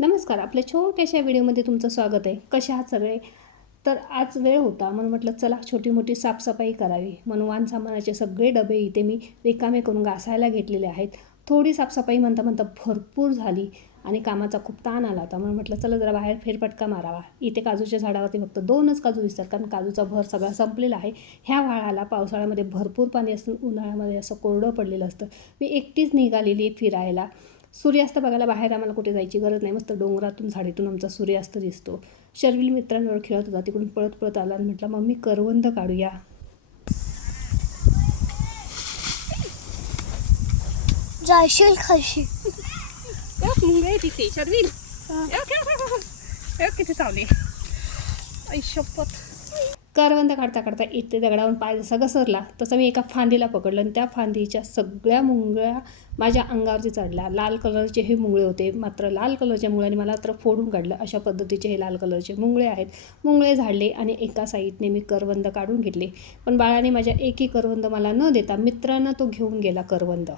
नमस्कार, आपल्या छोट्याशा व्हिडिओमध्ये तुमचं स्वागत आहे. कसे आहात सगळे? तर आज वेळ होता म्हणून म्हटलं चला छोटी मोठी साफसफाई करावी. म्हणून वाण सामानाचे सगळे डबे इथे मी रिकामे करून घासायला घेतलेले आहेत. थोडी साफसफाई म्हणता म्हणता भरपूर झाली आणि कामाचा खूप ताण आला होता म्हणून म्हटलं चला जरा बाहेर फेरफटका मारावा. इथे काजूच्या झाडावरती फक्त 2च काजू दिसतात कारण काजूचा भर सगळा संपलेला आहे. ह्या वाळाला पावसाळ्यामध्ये भरपूर पाणी असतं, उन्हाळ्यामध्ये असं कोरडं पडलेलं असतं. मी एकटीच निघालेली फिरायला. सूर्यास्त बघायला बाहेर आम्हाला कुठे जायची गरज नाही. मस्त डोंगरातून झाडीतून आमचा सूर्यास्त दिसतो. शर्विल मित्रांवर खेळत होता, तिकडून पळत पळत आला आणि म्हटलं मम्मी करवंद काढूया. जायशील खाशी मुंगे तिथे शर्विल किती चावले शपथ. करवंद काढता काढता इथे दगडावरून पाय जसा घसरला तसं मी एका फांदीला पकडलं आणि त्या फांदीच्या सगळ्या मुंगळ्या माझ्या अंगावरती चढल्या. लाल कलरचे हे मुंगळे होते, मात्र लाल कलरच्या मुंगळ्याने मला तर फोडून काढलं. अशा पद्धतीचे हे लाल कलरचे मुंगळे आहेत. मुंगळे झाडले आणि एका साईडने मी करवंद काढून घेतले. पण बाळाने माझ्या एकही करवंद मला न देता मित्रांना तो घेऊन गेला करवंद.